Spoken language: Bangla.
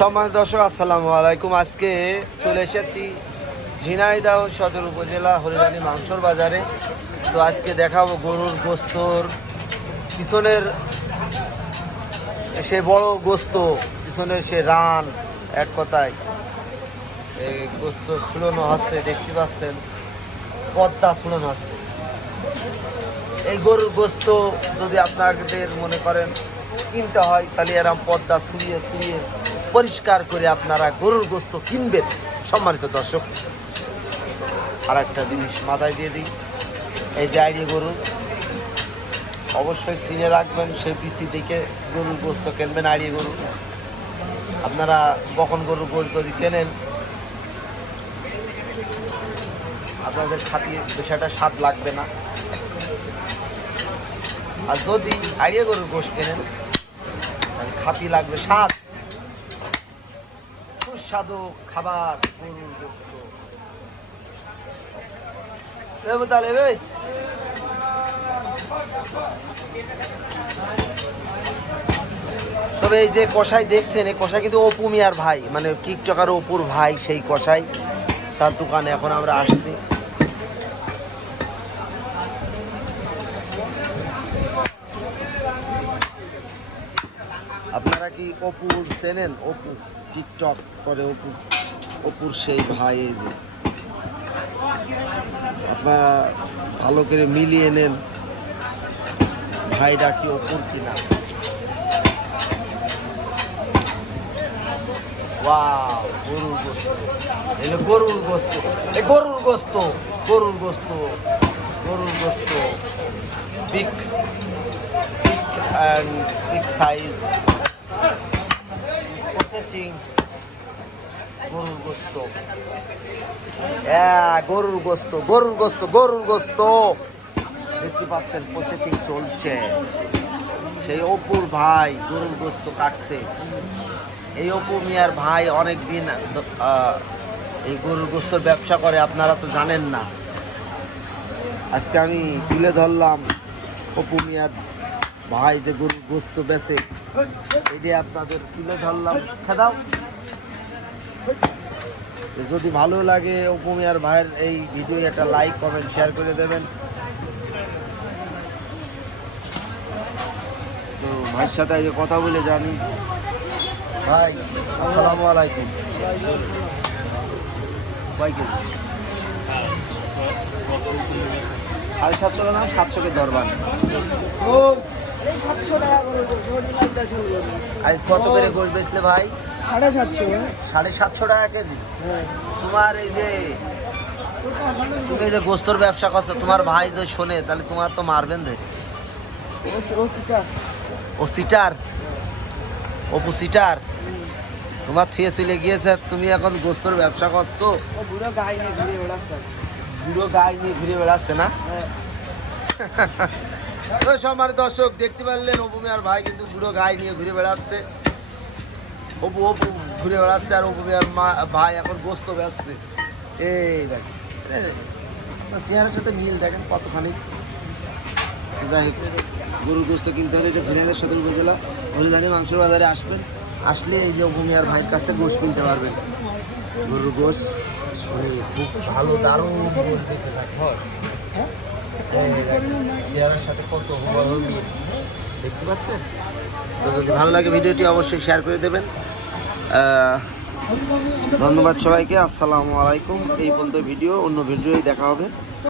সম্মানিত দর্শক, আসসালামু আলাইকুম। আজকে চলে এসেছি ঝিনাইদহ সদর উপজেলা হরিদানি মাংসর বাজারে। তো আজকে দেখাবো গরুর গোস্তর পিছনের সে বড় গোস্ত, পিছনের সে রান, এক কথায় এই গোস্ত ঝুলানো হচ্ছে, দেখতে পাচ্ছেন পদ্মা ঝুলানো হচ্ছে। এই গরুর গোস্ত যদি আপনাদের মনে করেন কিনতে হয়, তাহলে এরকম পদ্মা ছুঁড়িয়ে ছুঁড়িয়ে পরিষ্কার করে আপনারা গরুর গোস্ত কিনবেন। সম্মানিত দর্শক, আর একটা জিনিস মাথায় দিয়ে দিই, এই যে আইডিয়া গরু অবশ্যই চিনে রাখবেন, সেই পিসি থেকে গরুর গোস্ত কিনবেন। আইডিয়া গরু আপনারা কখন গরুর গোস্ত যদি কেনেন, আপনাদের খাতিয়ে বিষয়টা স্বাদ লাগবে না। আর যদি আইডিয়া গরুর গোস্ত কেনেন, তাহলে খাতি লাগবে, স্বাদ, সুস্বাদু খাবার গরুর গোস্ত। তবে এই যে কষাই দেখছেন, এই কষাই কিন্তু অপু মিয়ার ভাই, মানে টিকটকার অপুর ভাই, সেই কষাই। তার দোকানে এখন আমরা আসছি। আপনারা কি অপু চেনেন? অপু টিকটক করে, অপুর সেই ভাই। এই যে আপনারা ভালো করে মিলিয়ে নেন, ভাইটা কি অপুর কিনা। ওয়াও, গরুর গোস্ত, এগুলো গরুর গোস্ত, এই গরুর গোস্ত, গরুর গোস্ত, গরুর গোস্ত, big and big size processing গরুর গোস্ত। হ্যাঁ, গরুর গোস্ত, গরুর গোস্ত, গরুর গোস্ত দেখতে পাচ্ছেন, প্রসেসিং চলছে। সেই অপুর ভাই গরুর গোস্ত কাটছে। এই অপু মিয়ার ভাই অনেক দিন এই গরুর গোস্তর ব্যবসা করে, আপনারা তো জানেন না। আজকে আমি তুলে ধরলাম অপু মিয়ার ভাই যে গরুর গোস্ত বেচে, এটাই আপনাদের তুলে ধরলাম। খেদাও, যদি ভালো লাগে অপু মিয়ার ভাইয়ের এই ভিডিও, একটা লাইক কমেন্ট শেয়ার করে দেবেন। তো ভাইয়ের সাথে এই কথা বলে জানি। ভাই আসসালামু আলাইকুম। কয় কেজি? 750 না 700 কে দরবার। আজ কত করে গোশ বেচলে ভাই? 750। 750 টাকা কেজি। তোমার এই যে তুমি যে গোস্তর ব্যবসা করছো, তোমার ভাই যদি শোনে তাহলে তোমার তো মারবেন ধরে। ও সিটার, অপু সিটার তোমার থুয়ে চলে গিয়েছে, তুমি এখন গোস্তর ব্যবসা করছো। বুড়ো গাই নিয়ে ঘুরে বেড়াচ্ছে। বুড়ো গাই নিয়ে ঘুরে বেড়াচ্ছে না? সম্মানিত দর্শক, দেখতে পারলেন অপু মিয়ার ভাই কিন্তু বুড়ো গাই নিয়ে ঘুরে বেড়াচ্ছে। অপু ঘুরে বেড়াচ্ছে, আর অপু মিয়ার ভাই এখন গোস্ত বেচছে। এই দেখেন, চেহারার সাথে মিল দেখেন কতখানি। তো যাই হোক, গরুর গোস্ত কিনতে হলে এটা ঝিনাইদহ সদর উপজেলা হরিদানি মাংসের বাজারে আসবেন। আসলে এই যে অপু মিয়ার ভাইয়ের কাছ থেকে গোশ কিনতে পারবেন, গরুর গোশ। উনি খুব ভালো, দারুণ গোশ বেঁচে থাকে। চেহারার সাথে কত হুবহু মিল, দেখতে পাচ্ছেন? তো যদি ভালো লাগে ভিডিওটি অবশ্যই শেয়ার করে দেবেন। ধন্যবাদ সবাইকে, আসসালামু আলাইকুম। এই পর্যন্ত ভিডিও, অন্য ভিডিওই দেখা হবে।